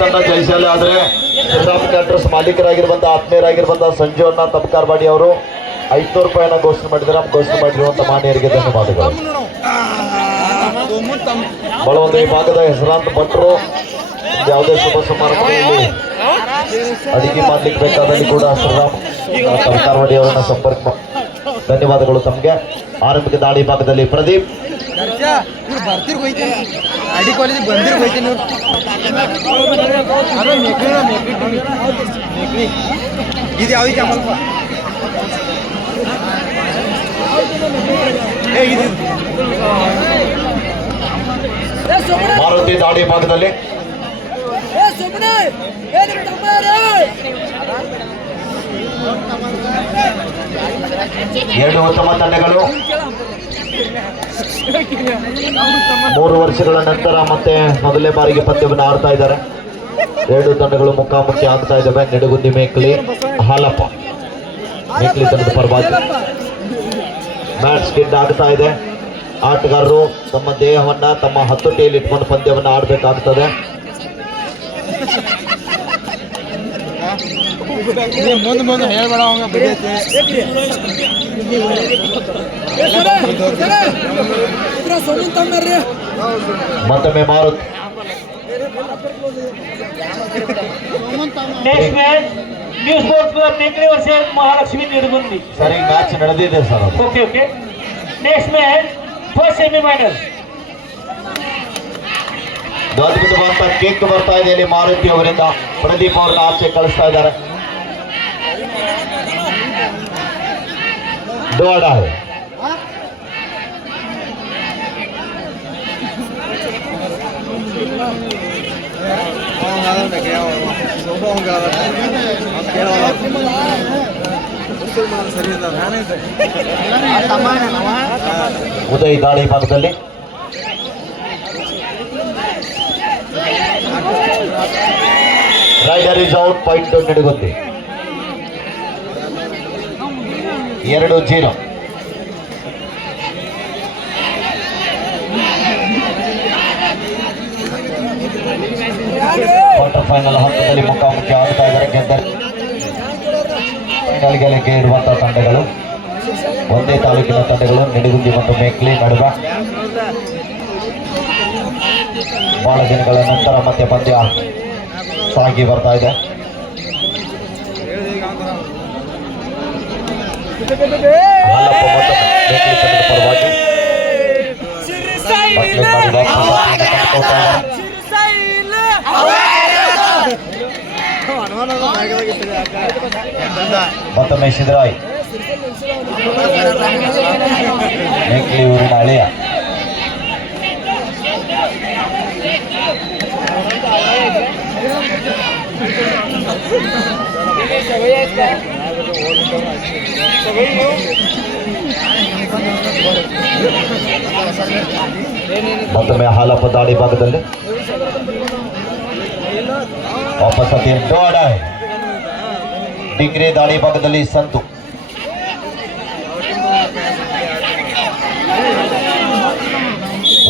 ತಂಡ ಜಯಶಾಲ. ಆದರೆ ಶ್ರೀರಾಮ್ ಕ್ಯಾಟ್ರಸ್ ಮಾಲೀಕರಾಗಿರುವಂಥ ಆತ್ಮೀಯರಾಗಿರುವಂಥ ಸಂಜು ಅಣ್ಣ ತಬಕಾರ್ವಾಡಿ ಅವರು 500 ರೂಪಾಯಿನ ಘೋಷಣೆ ಮಾಡಿದ್ದಾರೆ. ಘೋಷಣೆ ಮಾಡಿರುವಂಥ ಮಾನ್ಯರಿಗೆ ಧನ್ಯವಾದಗಳು. ಬಹಳ ಒಂದು ಈ ಭಾಗದ ಹೆಸರಾಂತ ಭಟ್ರು ಯಾವುದೇ ಶುಭ ಸಮಾರಂಭದಲ್ಲಿ ಅಡಿಗೆ ಮಾಡ್ಲಿಕ್ಕೆ ಬೇಕಾದಲ್ಲಿ ಕೂಡ ಶ್ರೀರಾಮ್ ತಬಕಾರ್ವಾಡಿ ಅವರನ್ನ ಸಂಪರ್ಕ. ಧನ್ಯವಾದಗಳು ತಮಗೆ. ಆರಂಭಿಕ ದಾಳಿ ಭಾಗದಲ್ಲಿ ಪ್ರದೀಪ್ ಮಾರುತಿ ದಾಳಿ ಭಾಗದಲ್ಲಿ ಎರಡು ಉತ್ತಮ ತಂಡಗಳು 3 ವರ್ಷಗಳ ನಂತರ ಮತ್ತೆ ಮೊದಲನೇ ಬಾರಿಗೆ ಪಂದ್ಯವನ್ನು ಆಡ್ತಾ ಇದ್ದಾರೆ. 2 ತಂಡಗಳು ಮುಖಾಮುಖಿ ಆಗ್ತಾ ಇದ್ದಾವೆ. ನಿಡಗುಂದಿ ಮೇಕ್ಲಿ ಹಾಲಪ್ಪ ಮೇಕ್ಲಿ ತಂಡದ ಪರವಾಗಿ ಮ್ಯಾಚ್ ಗಿಡ್ ಆಗ್ತಾ ಇದೆ. ಆಟಗಾರರು ತಮ್ಮ ದೇಹವನ್ನ ತಮ್ಮ ಹತೋಟಿಯಲ್ಲಿ ಇಟ್ಕೊಂಡು ಪಂದ್ಯವನ್ನು ಆಡಬೇಕಾಗ್ತದೆ. ಮತ್ತೊಮ್ಮೆ Maruti new sports club Mekli versus Mahalakshmi Nidagundi. Sir ಈ ಮ್ಯಾಚ್ ನಡೆದಿದೆ sir. Okay okay. Next match first semifinal. ಅದ್ಭುತವಾದಂತ ಕೇಕ್ ಬರ್ತಾ ಇದೆ ಇಲ್ಲಿ ಮಾರುತಿ ಅವರಿಂದ. ಪ್ರದೀಪ್ ಅವರನ್ನ ಆಚೆ ಕಳಿಸ್ತಾ ಇದ್ದಾರೆ. ದೋಡ ಉದಯ್ ದಾಳಿ ಭಾಗದಲ್ಲಿ raider is out. Point Nidagundi 2-0. Quarter final ಹಂತದಲ್ಲಿ ಮುಖಾಮುಖಿ ಆಗ್ತಾ ಇದ್ದಾರೆ. ಫೈನಲ್ಗೆ ಇರುವಂತಹ ತಂಡಗಳು ಒಂದೇ ತಾಲೂಕಿನ ತಂಡಗಳು ನಿಡಗುಂದಿ ಮತ್ತು ಮೇಕ್ಲಿ ನಡುವ. ಬಹಳ ದಿನಗಳ ನಂತರ ಮತ್ತೆ ಪಂದ್ಯ ಸಾಗಿ ಬರ್ತಾ ಇದೆ. ಹಾಲಪ್ಪ ಮತ್ತು ಮೇಕ್ಲಿ ತಂಡದ ಪರವಾಗಿ ಮತ್ತೊಮ್ಮೆ ಸಿದ್ದರಾಯ್ ಮೇಕ್ಲಿ ಊರಿನ ಹಳೆಯ ಮತ್ತೊಮ್ಮೆ ಹಾಲಪ್ಪ ದಾಳಿ ಭಾಗದಲ್ಲಿ ವಾಪಸ್ ದೋಡ. ಡಿಗ್ರಿ ದಾಳಿ ಭಾಗದಲ್ಲಿ ಸಂತು.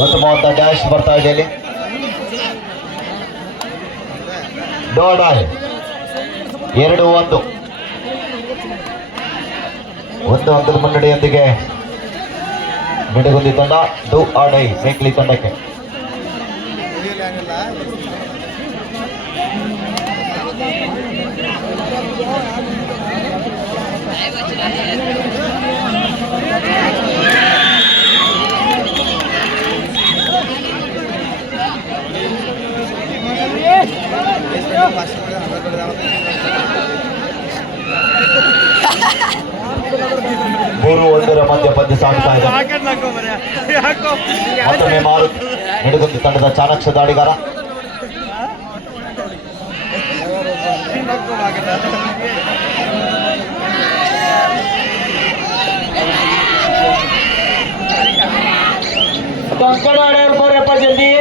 ಉತ್ತಮವಾದ ಡ್ಯಾಶ್ ಬರ್ತಾ ಇದೆ ಇಲ್ಲಿ. ದೋಡ 2-1. ಒಂದು ಅಂಕದ ಮುನ್ನಡೆಯೊಂದಿಗೆ ನಿಡಗುಂದಿ ತಂಡ ಡು ಆಡೈ ಮೇಕ್ಲಿ ತಂಡಕ್ಕೆ. ಮೂರು ಒಂದರ ಮಧ್ಯ ಪಂದ್ಯ ಸಾಗ್ತಾ ಇದೆ. ಮತ್ತೊಮ್ಮೆ ಮಾರುತಿ ನಿಡಗುಂದಿ ತಂಡದ ಚಾಣಾಕ್ಷ ದಾಳಿಗಾರ. ಕಂಕಣ ಆಡ್ಯಾರ ಬರ್ರಿಯಪ್ಪ ಜಲ್ದಿ.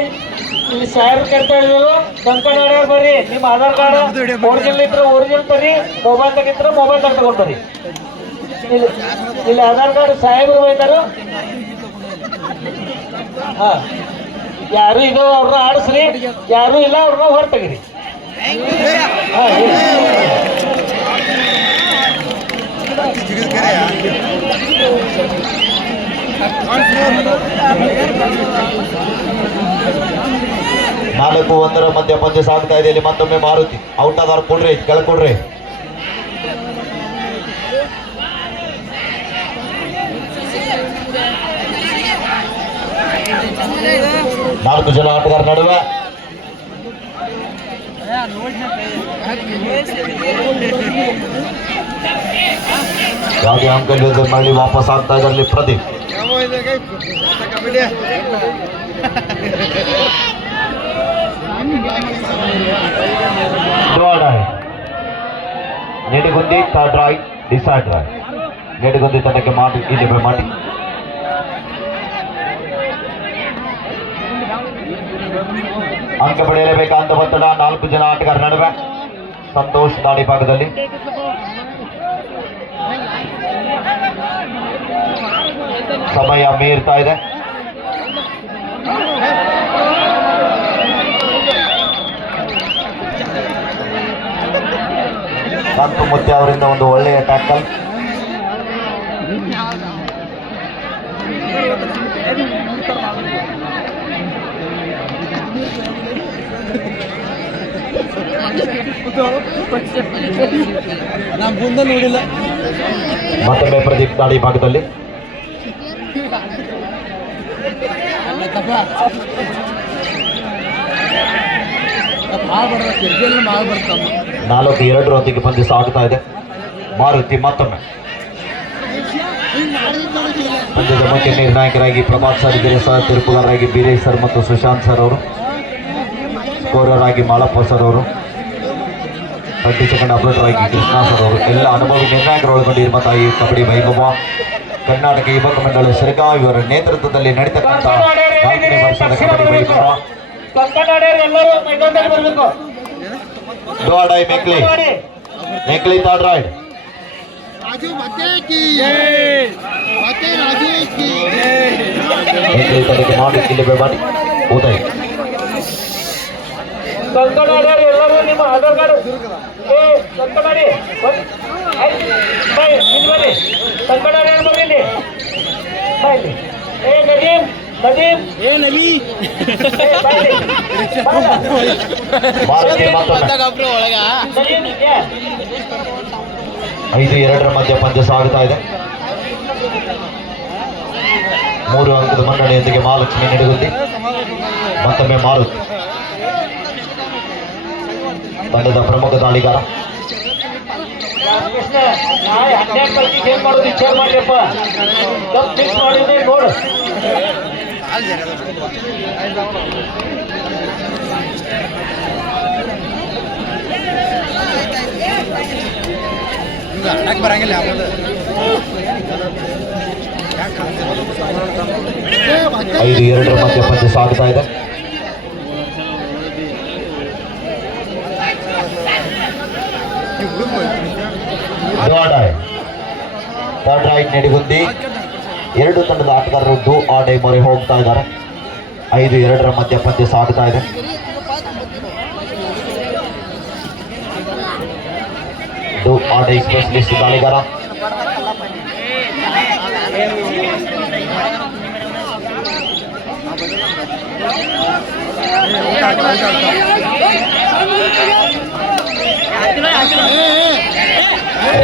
ಇಲ್ಲಿ ಸಾಯರ್ ಕರ್ತಾ ಇದ್ರು. ಕಂಕಣ ಆಡ್ಯಾರ ಬರ್ರಿ. ನಿಮ್ಮ ಆಧಾರ್ ಕಾರ್ಡ್ ಒರಿಜಿನಲ್ ಇದ್ರೆ ಒರಿಜಿನಲ್ ತರಿ, ಮೊಬೈಲ್ ತಗಿದ್ರೆ ಮೊಬೈಲ್ ತಗೊಂಡ್ ಬರ್ರಿ. ಇಲ್ಲಿ ಆಧಾರ್ ಕಾರ್ಡ್ ಸಾಹೇಬರು ಹೋಯ್ತಾರ. ಹಾ ಯಾರು ಇದು ಅವ್ರನ್ನ ಆಡಿಸ್ರಿ, ಯಾರು ಇಲ್ಲ ಅವ್ರನ್ನ ಹೊರ ತೆಗಿರಿ. ಹಾ, ಹೇಳಿ. ನಾಲ್ಕು ಒಂದರ ಮಧ್ಯ ಪಂದ್ಯ ಸಾಗ್ತಾ ಇದೆ. ಇಲ್ಲಿ ಮತ್ತೊಮ್ಮೆ ಮಾರುತಿ ಔಟ್ ಆದಾರ ಕೊಡ್ರಿ, ಕೆಳಕೊಡ್ರಿ. ನಾಲ್ಕು ಜನ ಆಟಗಾರ ನಡುವೆ ಯಾವುದೇ ಅಂಕ ಇಲ್ಲದೆ ಮರಳಿ ವಾಪಸ್ ಆಗ್ತಾ ಇದರಲ್ಲಿ Pradeep. Nidagundi third raid decide raid. Nidagundi ತನಕ್ಕೆ ಮಾಡಿ ಇಲ್ಲಿ ಮಾಡಿ ಅಂಕ ಪಡೆಯಲೇಬೇಕಂತ ಒತ್ತಡ. ನಾಲ್ಕು ಜನ ಆಟಗಾರ ನಡುವೆ. ಸಂತೋಷ್ ದಾಳಿ ಭಾಗದಲ್ಲಿ. ಸಮಯ ಮೀರ್ತಾ ಇದೆ. ಸಂತು ಮುತ್ಯ ಅವರಿಂದ ಒಂದು ಒಳ್ಳೆಯ ಟ್ಯಾಕಲ್. ನೋಡಿಲ್ಲ. ಮತ್ತೊಮ್ಮೆ ಪ್ರದೀಪ್ ದಾಳಿ ಭಾಗದಲ್ಲಿ. ನಾಲ್ಕು ಎರಡರೊಂದಿಗೆ ಪಂದ್ಯ ಸಾಗುತ್ತಾ ಇದೆ. ಮಾರುತಿ ಮತ್ತೊಮ್ಮೆ ಪಂದ್ಯದ ಮುಖ್ಯ ನಿರ್ಣಾಯಕರಾಗಿ ಪ್ರಭಾತ್ ಸರ್ ಇದ್ದಾರೆ. ಸಹ ತಿರುಪುಗಾರರಾಗಿ ಬೀರೇಶ್ ಸರ್ ಮತ್ತು ಸುಶಾಂತ್ ಸರ್ ಅವರು. ಸ್ಕೋರರ್ ಆಗಿ ಮಾಳಪ್ಪ ಸರ್ ಅವರು. 30 ಸೆಕೆಂಡ್ ಆಪರೇಟರ್ ಆಗಿ ಕೃಷ್ಣ ಸರ್ ಅವರು. ಎಲ್ಲ ಅನುಭವಿ ನಿರ್ಣಾಯಕರು ಒಳಗೊಂಡಿರುವಂತಹ ಈ ಕಬಡ್ಡಿ ವೈಭವ ಕರ್ನಾಟಕ ಯುವಕ ಮಂಡಳ ಶಿರಗಾಂವ್ ಇವರ ನೇತೃತ್ವದಲ್ಲಿ ನಡೀತಕ್ಕಂಥ 4ನೇ ವರ್ಷದ ಕಬಡ್ಡಿ ವೈಭವ. ಡೋಡೈ ಮೆಕ್ಲಿ ಮೆಕ್ಲಿ ಥರ್ಡ್ ರೈಡ್. ಮೆಕ್ಲಿ ತನಗೆ ಮಾಡಿ ಇಲ್ಲಿ ಮಾಡಿ ಉದಯ್. ಎಲ್ಲರೂ ನಿಮ್ಮ ಆಧಾರ್ ಕಾರ್ಡ್ ಸಂತ ಮಾಡಿ ಬರ್ರಿ. ಸಂಕಟ ಬರ್ರಿ. ಏ ನದೀಮ್ ನದೀಮ್ ಮಾರುತಿ ಮತ್ತೊಮ್ಮೆ 5-2 ಮಧ್ಯ ಪಂದ್ಯ ಸಾಗುತ್ತಾ ಇದೆ. 3 ಅಂಕದ ಮನ್ನಣೆಯೊಂದಿಗೆ ಮಹಾಲಕ್ಷ್ಮಿ ನೆಡುಗುಂದಿ. ಮತ್ತೊಮ್ಮೆ ಮಾರುತಿ ತಂಡದ ಪ್ರಮುಖ ದಾಳಿಗಾರ. ಕೃಷ್ಣ ನಾಳೆ 12 ಪೈಕಿ ಏನ್ ಮಾಡೋದು ವಿಚಾರ ಮಾಡ್ರಿಪ್ಪ. ಫಿಕ್ಸ್ ಮಾಡಿದ್ರೆ ನೋಡು. ಬರಂಗಿಲ್ಲ. 5-2 ಮಧ್ಯ ಪಂದ್ಯ ಸಾಗುತ್ತಾ ಇದೆ. Third right ನೆಡುಗುಂದಿ. 2 ತಂಡದ ಆಟಗಾರರು ಡೂ ಆರ್ ಡೈ ಮೊರೆ ಹೋಗ್ತಾ ಇದ್ದಾರೆ. 5-2 ಮಧ್ಯ ಪಂದ್ಯ ಸಾಗುತ್ತಾ ಇದೆ. ಡೂ ಆರ್ ಡೈ ಸ್ಪೆಷಲಿಸ್ಟ್ ದಾಳಿಗಾರ.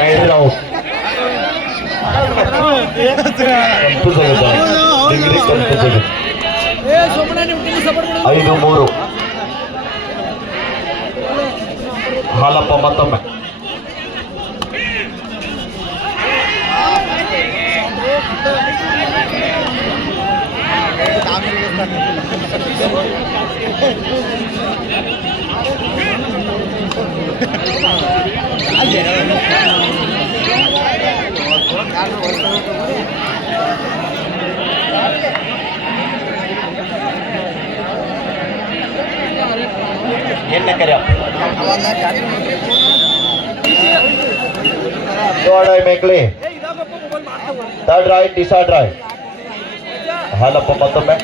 Raider out. ಕನ್ಫ್ಯೂಸ್ ಆಗಿದೆ. ಡಿಗ್ರಿ ಕನ್ಫ್ಯೂಸ್ ಆಗಿದೆ. 5-3 ಹಾಲಪ್ಪ ಮತ್ತೊಮ್ಮೆ. ಎಣ್ಣೆ ಕರೆ Mekli third raid decide raid. Halappa ಮತ್ತೊಮ್ಮೆ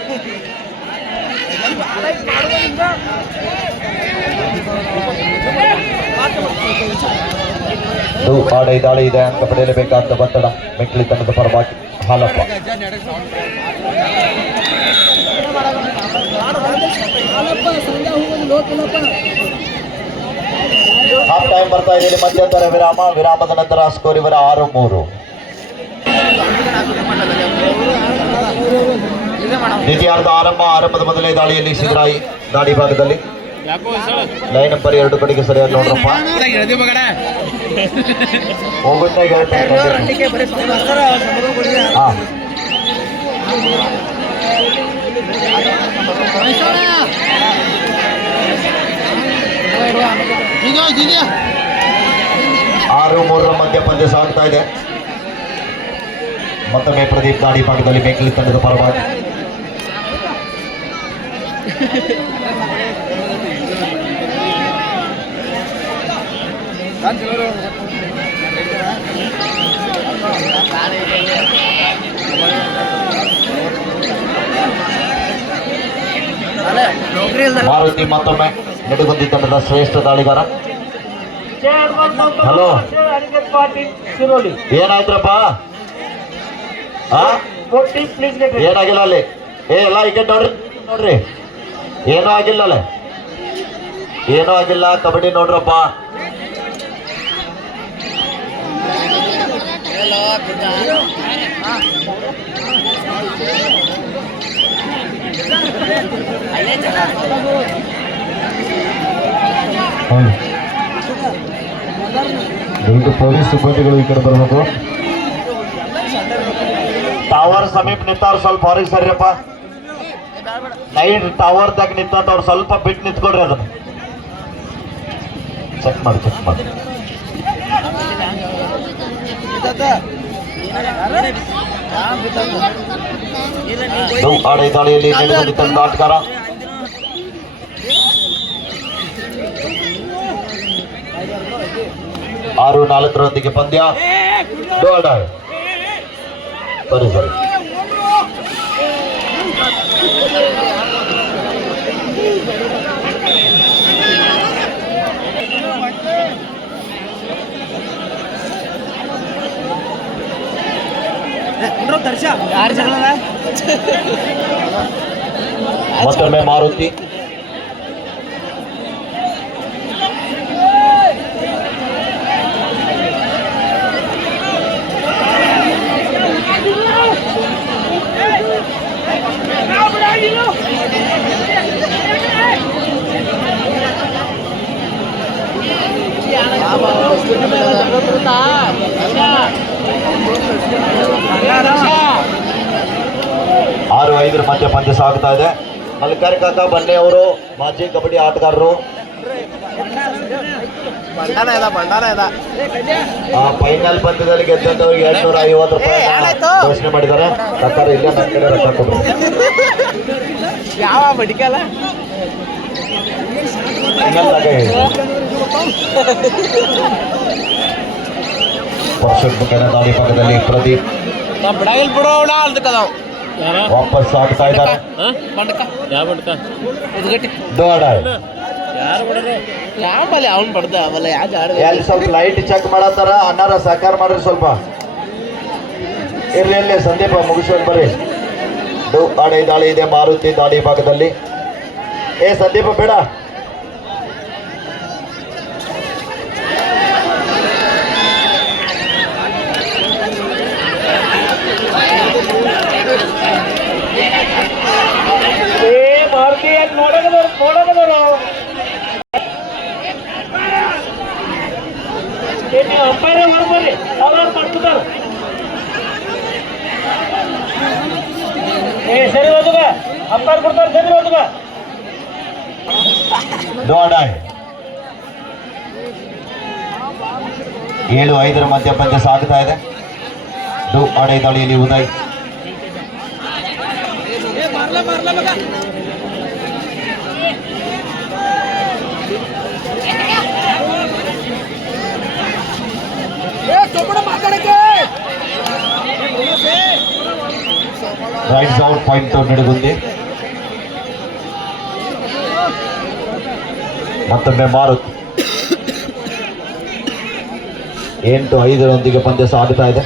ಆಡ ದಾಳಿ ಇದೆ, ಅಂಕ ಪಡೆಯಲೇಬೇಕಾದ ಒತ್ತಡ ಮೆಕ್ಲಿ ತಂಡದ ಪರವಾಗಿ ಹಾಲಪ್ಪ. ಹಾಫ್ ಟೈಮ್ ಬರ್ತಾ ಇದೆ, ಇಲ್ಲಿ ಮಧ್ಯಂತರ ವಿರಾಮ. ವಿರಾಮದ ನಂತರ ಸ್ಕೋರ್ ಇವರ 6-3. ದ್ವಿತೀಯಾರ್ಧ ಆರಂಭ. ಆರಂಭದ ಮೊದಲನೇ ದಾಳಿಯಲ್ಲಿ ಸಿದ್ದರಾಯಿ ದಾಳಿ ಭಾಗದಲ್ಲಿ ಲೈನ್ ನಂಬರ್ 2 ಕಡೆಗೆ ಸರಿಯಾಗಿ ನೋಡ್ರಪ್ಪ. ಹೋಗುತ್ತೆ ಹಾ. ಆರು 3 ಮಧ್ಯ ಪಂದ್ಯ ಸಾಗ್ತಾ ಇದೆ. ಮತ್ತೊಮ್ಮೆ ಪ್ರದೀಪ್ ದಾಳಿ ಭಾಗದಲ್ಲಿ ಮೇಕಲಿ ತಂಡದ ಪರವಾಗಿ. ಮಾರುತಿ ಮತ್ತೊಮ್ಮೆ ನಡುಗುಂದಿ ತಂಡದ ಶ್ರೇಷ್ಠ ದಾಳಿಗಾರ. ಹಲೋ, ಏನಾಯ್ತ್ರಪ್ಪ? ಏನಾಗಿಲ್ಲ ಅಲ್ಲಿ. ಎಲ್ಲ ಈಗ ನೋಡ್ರಿ, ಏನೂ ಆಗಿಲ್ಲ ಅಲ್ಲೇ, ಏನೂ ಆಗಿಲ್ಲ. ಕಬಡ್ಡಿ ನೋಡ್ರಪ್ಪ. ದಯವಿಟ್ಟು ಪೊಲೀಸ್ ಸಿಬ್ಬಂದಿಗಳು ಈ ಕಡೆ ಬರಬೇಕು. ಟವರ್ ಸಮೀಪ ನಿಂತವ್ರು ಸ್ವಲ್ಪ ಹೊರಗೆ ಸರಿಯಪ್ಪ. ನೈಟ್ ಟವರ್ ದಾಗ ನಿಂತವ್ರು ಸ್ವಲ್ಪ ಬಿಟ್ಟು ನಿಂತ್ಕೊಡ್ರಿ. ಅದನ್ನ ಚೆಕ್ ಮಾಡಿ. ಆಡ ದಾಳಿಯಲ್ಲಿ ನಿಲುಗಡೆ ತಂಡ ಆಟಗಾರ. ಆರು 4 ಪಂದ್ಯ. ಸರಿ. ಮತ್ತೊಮ್ಮೆ ಮಾರುತಿ. ಆರು 5 ಮಧ್ಯ ಪಂದ್ಯ ಸಾಗುತ್ತಾ ಇದೆ. ಮಲ್ಕಾರಿ ಕಾಕ ಬನ್ನಿ ಅವರು ಮಾಜಿ ಕಬಡ್ಡಿ ಆಟಗಾರರು. ಫೈನಲ್ ಪಂದ್ಯದಲ್ಲಿ ಗೆದ್ದಂತವ್ರಿಗೆ 250 ರೂಪಾಯಿ ಘೋಷಣೆ ಮಾಡಿದ್ದಾರೆ. ಸರ್ಕಾರ ಇಲ್ಲ, ನನ್ನ ಕಡೆ ರೊಕ್ಕ ಕೊಡ್ರಿ. ಯಾವ ಬಡಿಕಲ್ಲ ದಾಳಿ ಭಾಗದಲ್ಲಿ ಪ್ರದೀಪ್ ವಾಪಸ್ ಆಗ್ತಾ ಇದ್ದಾರೆ. ಸ್ವಲ್ಪ ಲೈಟ್ ಚೆಕ್ ಮಾಡತ್ತಾರ. ಅನ್ನಾರ ಸಹಕಾರ ಮಾಡ್ರಿ ಸ್ವಲ್ಪ. ಇರ್ಲಿ ಸಂದೀಪ ಮುಗಿಸ್ಕೊಂಡು ಬರ್ರಿ. ಆಡೆ ದಾಳಿ ಇದೆ ಮಾರುತಿ ದಾಳಿ ಭಾಗದಲ್ಲಿ. ಸಂದೀಪ ಬೇಡ. ಮಾರುತಿ ನೋಡೋದವರು ನೀವು ಅಂಪೈರ್ ಹೊರಬರ್ರಿ, ಅವ್ರು ಮಾಡ್ತಿದ್ದಾರೆ. ಸರಿ ಹೋದುಗ, ಅಂಪೈರ್ ಕೊಡ್ತಾರೆ. ಸರಿ ಹೋದುಗ. 7-5 ಮಧ್ಯ ಪಂದ್ಯ ಸಾಗ್ತಾ ಇದೆ. ಆಡೆ ದಾಳಿಯಲ್ಲಿ ಉದಯ್. ರೈಟ್ ಔಟ್ ಪಾಯಿಂಟ್ ನಡುಗುಂದಿ. ಮತ್ತೊಮ್ಮೆ ಮಾರುತಿ 8-5 ಪಂದ್ಯ ಸಾಗುತ್ತಾ ಇದೆ.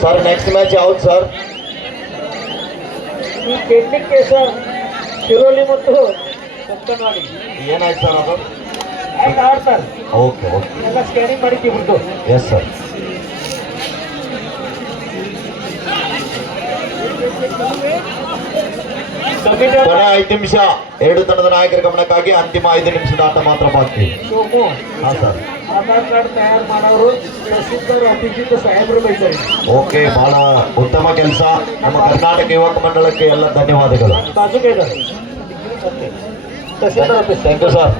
ಸರ್ ನೆಕ್ಸ್ಟ್ ಮ್ಯಾಚ್ ಯಾವ್ದು ಸರ್? ಈ ಪೆಂಡಿಂಗ್ ಕೇಸರ್ ಶಿರೋಲಿ ಮತ್ತು ಸತ್ತನಾಡಿ ಏನಾಯ್ತು ಸರ್ ಅದು? ಆಯ್ತು ಆಡ್ತಾರೆ, ಓಕೆ ಓಕೆ, ಎಲ್ಲ ಸ್ಕ್ಯಾನಿಂಗ್ ಮಾಡಿದ್ದೀವಿ ಬಿಟ್ಟು. Yes sir. ಕೊನೆ 5 ನಿಮಿಷ. 2 ತಂಡದ ನಾಯಕರ ಗಮನಕ್ಕಾಗಿ ಅಂತಿಮ 5 ನಿಮಿಷದ ಆಟ ಮಾತ್ರ ಬಾಕಿ. ಸೋಮು ಹಾ ಸರ್. ಆಧಾರ್ ಕಾರ್ಡ್ ತಯಾರು ಮಾಡೋರು ತಹಸೀಲ್ದಾರ್ ಆಫೀಸಿಂದ ಸಾಹೇಬರು ಬೈತಾರೆ. ಓಕೆ, ಬಹಳ ಉತ್ತಮ ಕೆಲಸ. ನಮ್ಮ ಕರ್ನಾಟಕ ಯುವಕ ಮಂಡಳಕ್ಕೆ ಎಲ್ಲ ಧನ್ಯವಾದಗಳು. ಬಾಜುಗೆ ಇದ್ದಾರೆ tahsildar office. Thank you sir.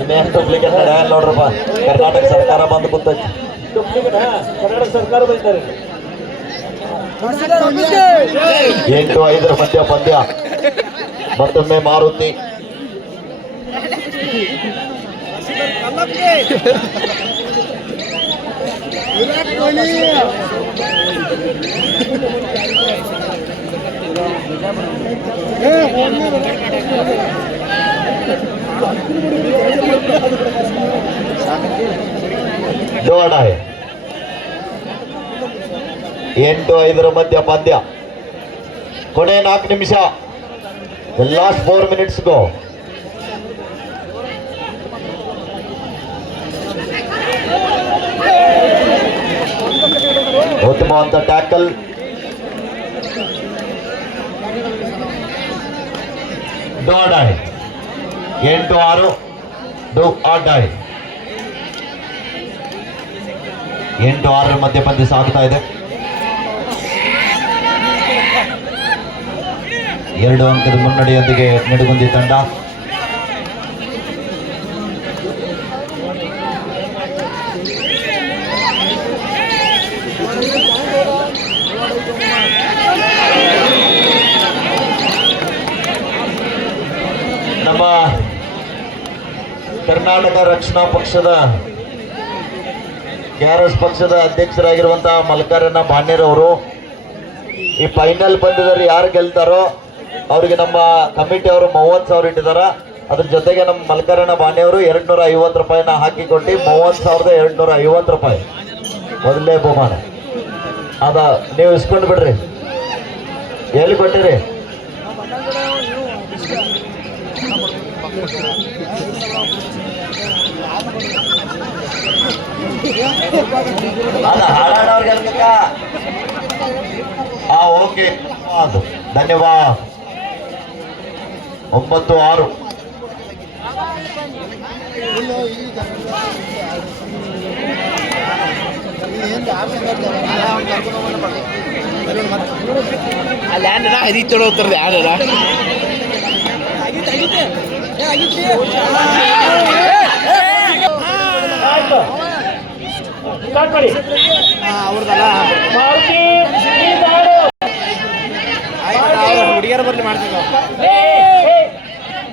ಇನ್ನೇನು ಡೂಪ್ಲಿಕೇಟ್ ನಡೆಯಲ್ಲ ನೋಡ್ರಪ್ಪ, ಕರ್ನಾಟಕ ಸರ್ಕಾರ ಬಂದು ಕೂತೈತಿ. ಡೂಪ್ಲಿಕೇಟ್ ಕರ್ನಾಟಕ ಸರ್ಕಾರ ಬೈತಾರೆ. 8-5 ಮಧ್ಯ ಪಂದ್ಯ. ಮತ್ತೊಮ್ಮೆ ಮಾರುತಿ ದೋಡ 8-5 ಮಧ್ಯ ಪಂದ್ಯ. ಕೊನೆ 4 ನಿಮಿಷ. The last 4 minutes go. ಉತ್ತಮವಾದ ಟ್ಯಾಕಲ್. ದೋಡಾಯ್ 8-6 ಡೂ ಆಡಾಯ್. 8-6 ಮಧ್ಯ ಪಂದ್ಯ ಸಾಗ್ತಾ ಇದೆ. 2 ಅಂಕದ ಮುನ್ನಡೆಯೊಂದಿಗೆ ನಿಡುಗುಂದಿ ತಂಡ. ನಮ್ಮ ಕರ್ನಾಟಕ ರಕ್ಷಣಾ ಪಕ್ಷದ KRS ಪಕ್ಷದ ಅಧ್ಯಕ್ಷರಾಗಿರುವಂತಹ ಮಲ್ಕಾರಣ್ಣ ಬಾಣ್ಯರ್ ಅವರು ಈ ಫೈನಲ್ ಪಂದ್ಯದಲ್ಲಿ ಯಾರು ಗೆಲ್ತಾರೋ ಅವರಿಗೆ ನಮ್ಮ ಕಮಿಟಿ ಅವರು 30,000 ಇಟ್ಟಿದಾರ. ಅದ್ರ ಜೊತೆಗೆ ನಮ್ಮ ಮಲ್ಕಾರಣ್ಣ ಬಾಣ್ಯವರು 250 ರೂಪಾಯಿನ ಹಾಕಿಕೊಟ್ಟು 30,250 ರೂಪಾಯಿ ಮೊದಲನೇ ಬಹುಮಾನ ಅದ. ನೀವು ಇಸ್ಕೊಂಡು ಬಿಡ್ರಿ. ಎಲ್ಲಿ ಕೊಟ್ಟಿರಿ? ಹಾಡಾಡೋರ್ಗೆ ಓಕೆ, ಧನ್ಯವಾದ. 9-6 ಅಲ್ಲಿ ಹರಿತೊಳ ಹೋಗ್ತಾರ ಯಾರ ಸ್ಟಾರ್ಟ್ ಮಾಡಿ. ಅವ್ರದಲ್ಲ ಮಾರುತಿ ಹುಡುಗಿಯರ ಬರ್ಲಿ ಮಾಡ್ತೀವಿ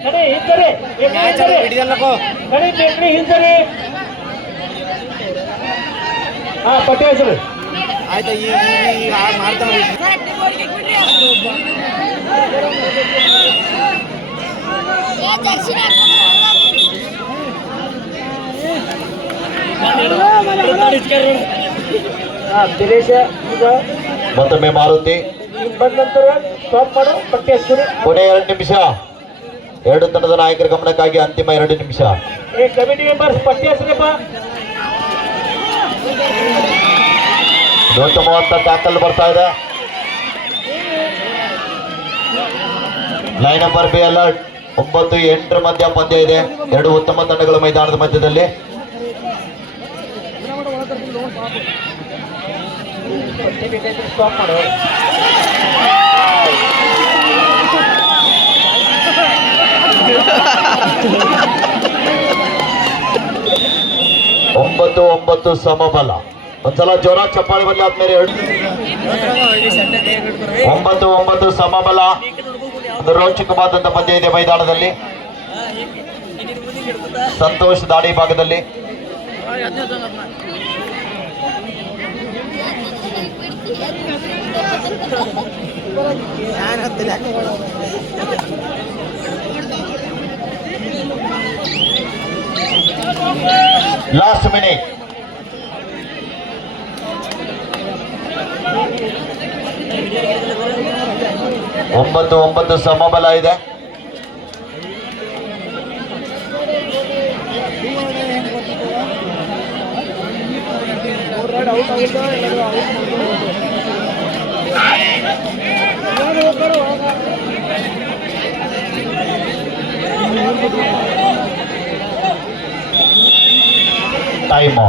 ನಡಿ ಹಿಂದರಿ ಹಿಡಿದಲ್ಲಕೋ ನಡಿ ಬೇಕ್ರಿ ಹಿಂದರಿ. ಹಾ ಪಟ್ಟಿ ಹೆಸರು ಆಯ್ತಾ ಈಗ ಮಾಡ್ತಾವ. ಹಾ ದಿನೇಶ ಈಗ ಮತ್ತೊಮ್ಮೆ ಮಾರುತಿ. ಬಂದ ನಂತರ ಸ್ಟಾಪ್ ಮಾಡು, ಪಟ್ಟಿ ಹೆಸರು. ಕೊನೆ 2 ನಿಮಿಷ. 2 ತಂಡದ ನಾಯಕರ ಗಮನಕ್ಕಾಗಿ ಅಂತಿಮ 2 ನಿಮಿಷ. ಕಮಿಟಿ ಮೆಂಬರ್ಸ್ ಪಟ್ಟಿ ಹೆಸರಪ್ಪ. ಉತ್ತಮವಾದ ಟ್ಯಾಕಲ್ ಬರ್ತಾ ಇದೆ. Line number be alert. 9-8 ಮಧ್ಯ ಪಂದ್ಯ ಇದೆ. 2 ಉತ್ತಮ ತಂಡಗಳ ಮೈದಾನದ ಮಧ್ಯದಲ್ಲಿ. ಸ್ಟಾಪ್ ಮಾಡು. ಒಂಬತ್ತು 9 ಸಮಬಲ. ಒಂದ್ಸಲ ಜೋರ ಚಪ್ಪಾಳಿ ಬರಲಿ ಆದ್ಮೇಲೆ 9-9 ಸಮಬಲ. ಒಂದು ರೋಚಕವಾದಂತ ಪಂದ್ಯ ಇದೆ ಮೈದಾನದಲ್ಲಿ. ಸಂತೋಷ್ ದಾಡಿ ಭಾಗದಲ್ಲಿ ಫ್ಯಾನ್ ಹತ್ತಿಲ್ಲ. Last minute. ಒಂಬತ್ತು 9 ಸಮಬಲ ಇದೆ. ಟೈಮು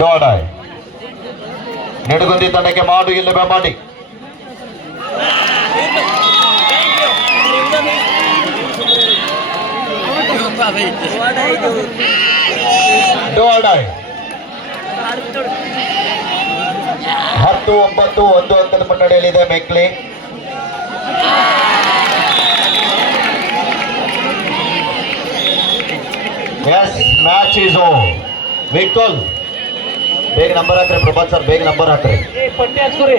ಡೋಡಾಯ್ ನಿಡಗುಂದಿ ತಂಡಕ್ಕೆ ಮಾಡು ಇಲ್ಲವೇ ಮಾಡಿ. ಡೋಡಾಯ್ 10-9 1 ಅಂಕದ ಮುನ್ನಡೆಯಲ್ಲಿದೆ ಮೆಕ್ಲಿ. Yes, match is over. ವಿಕುಲ್ ಬೇಗ ನಂಬರ್ ಹಾಕ್ರಿ. ಪ್ರಭಾತ್ ಸರ್ ಬೇಗ ನಂಬರ್ ಹಾಕ್ರಿ. ಪಟ್ಟಿ ಹಚ್ಕೋರಿ.